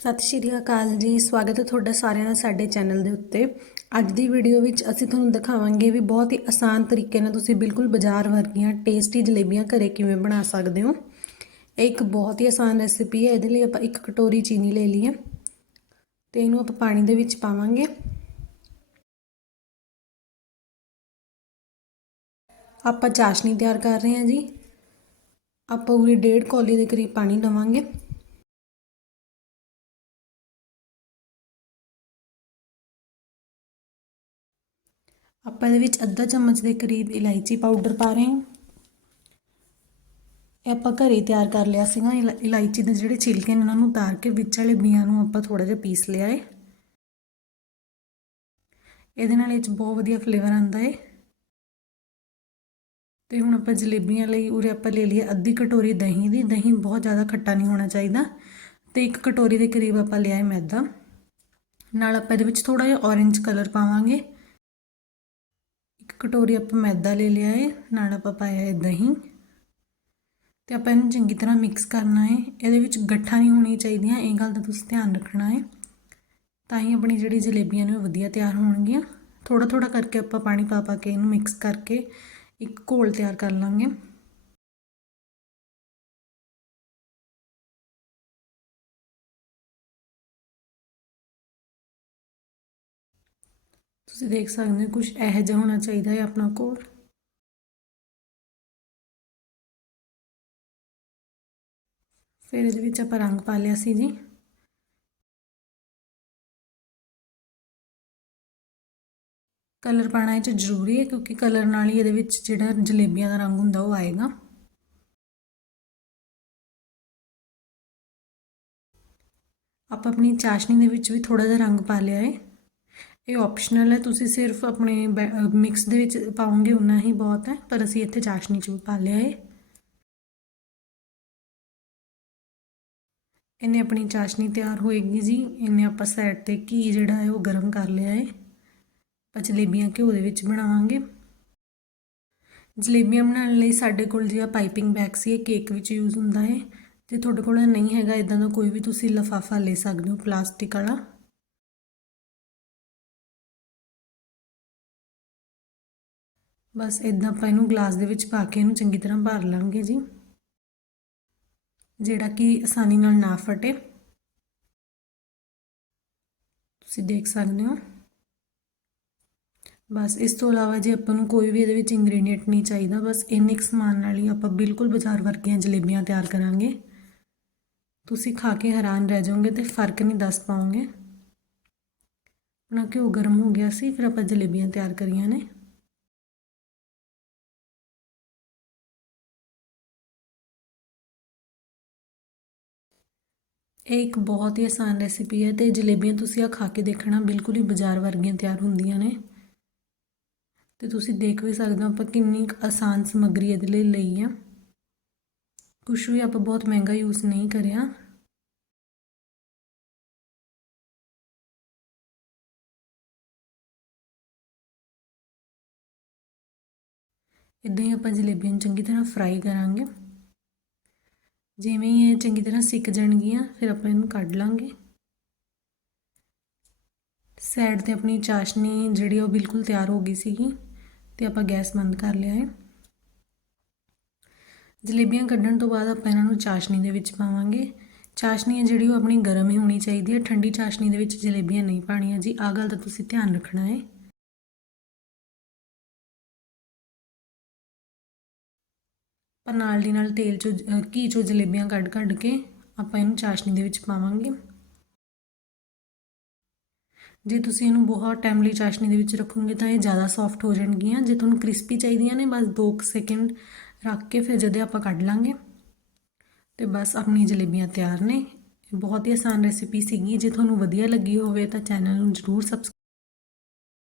ਸਤਿ ਸ਼੍ਰੀ ਅਕਾਲ ਜੀ, ਸਵਾਗਤ ਹੈ ਤੁਹਾਡਾ ਸਾਰਿਆਂ ਦਾ ਸਾਡੇ ਚੈਨਲ ਦੇ ਉੱਤੇ। ਅੱਜ ਦੀ ਵੀਡੀਓ ਵਿੱਚ ਅਸੀਂ ਤੁਹਾਨੂੰ ਦਿਖਾਵਾਂਗੇ ਵੀ ਬਹੁਤ ਹੀ ਆਸਾਨ ਤਰੀਕੇ ਨਾਲ ਤੁਸੀਂ ਬਿਲਕੁਲ ਬਾਜ਼ਾਰ ਵਰਗੀਆਂ ਟੇਸਟੀ ਜਲੇਬੀਆਂ ਘਰੇ ਕਿਵੇਂ ਬਣਾ ਸਕਦੇ ਹੋ। ਇਹ ਇੱਕ ਬਹੁਤ ਹੀ ਆਸਾਨ ਰੈਸਿਪੀ ਹੈ, ਇਹਦੇ ਲਈ ਆਪਾਂ ਇੱਕ ਕਟੋਰੀ ਚੀਨੀ ਲੈ ਲਈ ਹੈ ਤੇ ਇਹਨੂੰ ਆਪਾਂ ਪਾਣੀ ਦੇ ਵਿੱਚ ਪਾਵਾਂਗੇ। ਆਪਾਂ ਚਾਸ਼ਨੀ ਤਿਆਰ ਕਰ ਰਹੇ ਹਾਂ ਜੀ। ਆਪਾਂ ਪੂਰੀ ਡੇਢ ਕੌਲੀ ਦੇ ਕਰੀਬ ਪਾਣੀ ਲਵਾਂਗੇ ਆਪਾਂ ਇਹਦੇ ਵਿੱਚ ਅੱਧਾ ਚਮਚ ਦੇ ਕਰੀਬ ਇਲਾਇਚੀ ਪਾਊਡਰ ਪਾ ਰਹੇ ਹਾਂ। ਇਹ ਆਪਾਂ ਘਰੇ ਤਿਆਰ ਕਰ ਲਿਆ ਸੀਗਾ। ਇਲਾਇਚੀ ਦੇ ਜਿਹੜੇ ਛਿਲਕੇ ਨੇ ਉਹਨਾਂ ਨੂੰ ਉਤਾਰ ਕੇ ਵਿੱਚ ਵਾਲੇ ਬੀਆਂ ਨੂੰ ਆਪਾਂ ਥੋੜਾ ਜਿਹਾ ਪੀਸ ਲਿਆ ਏ। ਇਹਦੇ ਨਾਲ ਇਹ ਚ ਬਹੁਤ ਵਧੀਆ ਫਲੇਵਰ ਆਉਂਦਾ ਏ। ਤੇ ਹੁਣ ਆਪਾਂ ਜਲੇਬੀਆਂ ਲਈ ਉਰੇ ਆਪਾਂ ਲੈ ਲਈਏ ਅੱਧੀ ਕਟੋਰੀ ਦਹੀਂ ਦੀ। ਦਹੀਂ ਬਹੁਤ ਜ਼ਿਆਦਾ ਖੱਟਾ ਨਹੀਂ ਹੋਣਾ ਚਾਹੀਦਾ। ਤੇ ਇੱਕ ਕਟੋਰੀ ਦੇ ਕਰੀਬ ਆਪਾਂ ਲਿਆ ਹੈ ਮੈਦਾ। ਨਾਲ ਆਪਾਂ ਇਹਦੇ ਵਿੱਚ ਥੋੜਾ ਜਿਹਾ ਔਰੇਂਜ ਕਲਰ ਪਾਵਾਂਗੇ। ਕਟੋਰੀ ਆਪਾਂ ਮੈਦਾ ਲੈ ਲਿਆ ਹੈ ਨਾਲ ਆਪਾਂ ਪਾਇਆ ਹੈ ਦਹੀਂ। ਤੇ ਆਪਾਂ ਇਹਨੂੰ ਚੰਗੀ ਤਰ੍ਹਾਂ ਮਿਕਸ ਕਰਨਾ ਹੈ ਇਹਦੇ ਵਿੱਚ ਗੱਠਾਂ ਨਹੀਂ ਹੋਣੀ ਚਾਹੀਦੀਆਂ, ਇਹ ਗੱਲ ਦਾ ਤੁਸੀਂ ਧਿਆਨ ਰੱਖਣਾ ਹੈ ਤਾਂ ਹੀ ਆਪਣੀ ਜਿਹੜੀ ਜਲੇਬੀਆਂ ਨੇ ਉਹ ਵਧੀਆ ਤਿਆਰ ਹੋਣਗੀਆਂ। ਥੋੜਾ ਥੋੜਾ ਕਰਕੇ ਆਪਾਂ ਪਾਣੀ ਪਾ ਪਾ ਕੇ ਇਹਨੂੰ ਮਿਕਸ ਕਰਕੇ ਇੱਕ ਘੋਲ ਤਿਆਰ ਕਰ ਲਾਂਗੇ। ਤੁਸੀਂ ਦੇਖ ਸਕਦੇ ਹੋ ਕੁਝ ਇਹੋ ਜਿਹਾ ਹੋਣਾ ਚਾਹੀਦਾ ਹੈ ਆਪਣਾ ਕੋਲ ਫਿਰ ਇਹਦੇ ਵਿੱਚ ਆਪਾਂ ਰੰਗ ਪਾ ਲਿਆ ਸੀ ਜੀ। ਕਲਰ ਪਾਣਾ ਇਹ ਚ ਜ਼ਰੂਰੀ ਹੈ ਕਿਉਂਕਿ ਕਲਰ ਨਾਲ ਹੀ ਇਹਦੇ ਵਿੱਚ ਜਿਹੜਾ ਜਲੇਬੀਆਂ ਦਾ ਰੰਗ ਹੁੰਦਾ ਉਹ ਆਏਗਾ। ਆਪਾਂ ਆਪਣੀ ਚਾਸ਼ਨੀ ਦੇ ਵਿੱਚ ਵੀ ਥੋੜਾ ਜਿਹਾ ਰੰਗ ਪਾ ਲਿਆ ਹੈ। ਇਹ ਆਪਸ਼ਨਲ ਹੈ, ਤੁਸੀਂ ਸਿਰਫ ਆਪਣੇ ਮਿਕਸ ਦੇ ਵਿੱਚ ਪਾਉਂਗੇ, ਉਨਾ ਹੀ ਬਹੁਤ ਹੈ, ਪਰ ਅਸੀਂ ਇੱਥੇ ਚਾਸ਼ਨੀ ਚ ਵੀ ਪਾ ਲਿਆ ਹੈ ਇਹਨੇ ਆਪਣੀ ਚਾਸ਼ਨੀ ਤਿਆਰ ਹੋਏਗੀ ਜੀ, ਇਹਨੇ ਆਪਾਂ ਸਾਈਡ ਤੇ ਘੀ ਜਿਹੜਾ ਹੈ, ਉਹ ਗਰਮ ਕਰ ਲਿਆ ਹੈ ਆਪਾਂ ਜਲੇਬੀਆਂ ਘਿਓ ਦੇ ਵਿੱਚ ਬਣਾਵਾਂਗੇ। ਜਲੇਬੀਆਂ ਬਣਾਉਣ ਲਈ ਸਾਡੇ ਕੋਲ ਜਿਹੜਾ ਪਾਈਪਿੰਗ ਬੈਗ ਸੀ, ਇਹ ਕੇਕ ਵਿੱਚ ਯੂਜ਼ ਹੁੰਦਾ ਹੈ ਜੇ ਤੁਹਾਡੇ ਕੋਲ ਨਹੀਂ ਹੈਗਾ ਇਦਾਂ ਦਾ ਕੋਈ ਵੀ ਤੁਸੀਂ ਲਫਾਫਾ ਲੈ ਸਕਦੇ ਹੋ ਪਲਾਸਟਿਕ ਵਾਲਾ। ਬਸ ਇਦਾਂ ਆਪਾਂ ਇਹਨੂੰ ਗਲਾਸ ਦੇ ਵਿੱਚ ਪਾ ਕੇ ਇਹਨੂੰ ਚੰਗੀ ਤਰ੍ਹਾਂ ਭਰ ਲਾਂਗੇ ਜੀ। ਜਿਹੜਾ ਕਿ ਆਸਾਨੀ ਨਾਲ ਨਾ ਫਟੇ। ਤੁਸੀਂ ਦੇਖ ਸਕਦੇ ਹੋ। ਬਸ ਇਸ ਤੋਂ ਇਲਾਵਾ ਜੇ ਆਪਾਂ ਨੂੰ ਕੋਈ ਵੀ ਇਹਦੇ ਵਿੱਚ ਇੰਗਰੀਡੀਐਂਟ ਨਹੀਂ ਚਾਹੀਦਾ, ਬਸ ਇੰਨੇ ਕੁ ਸਮਾਨ ਨਾਲ ਹੀ ਆਪਾਂ ਬਿਲਕੁਲ ਬਾਜ਼ਾਰ ਵਰਗੀਆਂ ਜਲੇਬੀਆਂ ਤਿਆਰ ਕਰਾਂਗੇ। ਤੁਸੀਂ ਖਾ ਕੇ ਹੈਰਾਨ ਰਹਿ ਜਾਓਗੇ ਤੇ ਫ਼ਰਕ ਨਹੀਂ ਦੱਸ ਪਾਓਗੇ। ਆਪਣਾ ਘਿਓ ਗਰਮ ਹੋ ਗਿਆ ਸੀ, ਫਿਰ ਆਪਾਂ ਜਲੇਬੀਆਂ ਤਿਆਰ ਕਰੀਆਂ ਨੇ। ਇਹ ਇੱਕ ਬਹੁਤ ਹੀ ਆਸਾਨ ਰੈਸਿਪੀ ਹੈ ਤੇ ਜਲੇਬੀਆਂ ਤੁਸੀਂ ਆ ਖਾ ਕੇ ਦੇਖਣਾ ਬਿਲਕੁਲ ਹੀ ਬਾਜ਼ਾਰ ਵਰਗੀਆਂ ਤਿਆਰ ਹੁੰਦੀਆਂ ਨੇ। ਤੇ ਤੁਸੀਂ ਦੇਖ ਵੀ ਸਕਦੇ ਹੋ ਆਪਾਂ ਕਿੰਨੀ ਆਸਾਨ ਸਮੱਗਰੀ ਇਹਦੇ ਲਈ ਲਈ ਆ। ਕੁਝ ਵੀ ਆਪਾਂ ਬਹੁਤ ਮਹਿੰਗਾ ਯੂਜ਼ ਨਹੀਂ ਕਰਿਆ। ਇਦਾਂ ਹੀ ਆਪਾਂ ਜਲੇਬੀਆਂ ਨੂੰ ਚੰਗੀ ਤਰ੍ਹਾਂ ਫਰਾਈ ਕਰਾਂਗੇ। ਜਿਵੇਂ ਹੀ ਇਹ ਚੰਗੀ ਤਰ੍ਹਾਂ ਸਿੱਕ ਜਾਣਗੀਆਂ, ਫਿਰ ਆਪਾਂ ਇਹਨੂੰ ਕੱਢ ਲਾਂਗੇ। ਸਾਈਡ ਤੇ ਆਪਣੀ ਚਾਸ਼ਨੀ ਜਿਹੜੀ ਉਹ ਬਿਲਕੁਲ ਤਿਆਰ ਹੋ ਗਈ ਸੀਗੀ ਤੇ ਆਪਾਂ ਗੈਸ ਬੰਦ ਕਰ ਲਿਆ ਹੈ। ਜਲੇਬੀਆਂ ਕੱਢਣ ਤੋਂ ਬਾਅਦ ਆਪਾਂ ਇਹਨਾਂ ਨੂੰ ਚਾਸ਼ਨੀ ਦੇ ਵਿੱਚ ਪਾਵਾਂਗੇ। ਚਾਸ਼ਨੀ ਹੈ ਜਿਹੜੀ ਉਹ ਆਪਣੀ ਗਰਮ ਹੀ ਹੋਣੀ ਚਾਹੀਦੀ ਹੈ। ਠੰਡੀ ਚਾਸ਼ਨੀ ਦੇ ਵਿੱਚ ਜਲੇਬੀਆਂ ਨਹੀਂ ਪਾਣੀਆਂ ਜੀ। ਆਹ ਗੱਲ ਦਾ ਤੁਸੀਂ ਧਿਆਨ ਰੱਖਣਾ ਹੈ। ਪਰ ਨਾਲ ਦੀ ਨਾਲ ਤੇਲ ਚੋਂ ਘੀ ਚੋਂ ਜਲੇਬੀਆਂ ਕੱਢ ਕੱਢ ਕੇ ਆਪਾਂ ਇਹਨੂੰ ਚਾਸ਼ਨੀ ਦੇ ਵਿੱਚ ਪਾਵਾਂਗੇ। ਜੇ ਤੁਸੀਂ ਇਹਨੂੰ ਬਹੁਤ ਟਾਈਮ ਲਈ ਚਾਸ਼ਨੀ ਦੇ ਵਿੱਚ ਰੱਖੋਗੇ ਤਾਂ ਇਹ ਜ਼ਿਆਦਾ ਸੌਫਟ ਹੋ ਜਾਣਗੀਆਂ। ਜੇ ਤੁਹਾਨੂੰ ਕ੍ਰਿਸਪੀ ਚਾਹੀਦੀਆਂ ਨੇ, ਬਸ 2 ਸੈਕਿੰਡ ਰੱਖ ਕੇ ਫਿਰ ਜਦੇ ਆਪਾਂ ਕੱਢ ਲਾਂਗੇ। ਤੇ ਬਸ ਆਪਣੀ ਜਲੇਬੀਆਂ ਤਿਆਰ ਨੇ। ਬਹੁਤ ਹੀ ਆਸਾਨ ਰੈਸਿਪੀ ਸੀਗੀ। ਜੇ ਤੁਹਾਨੂੰ ਵਧੀਆ ਲੱਗੀ ਹੋਵੇ ਤਾਂ ਚੈਨਲ ਨੂੰ ਜ਼ਰੂਰ ਸਬਸਕ੍ਰਾਈਬ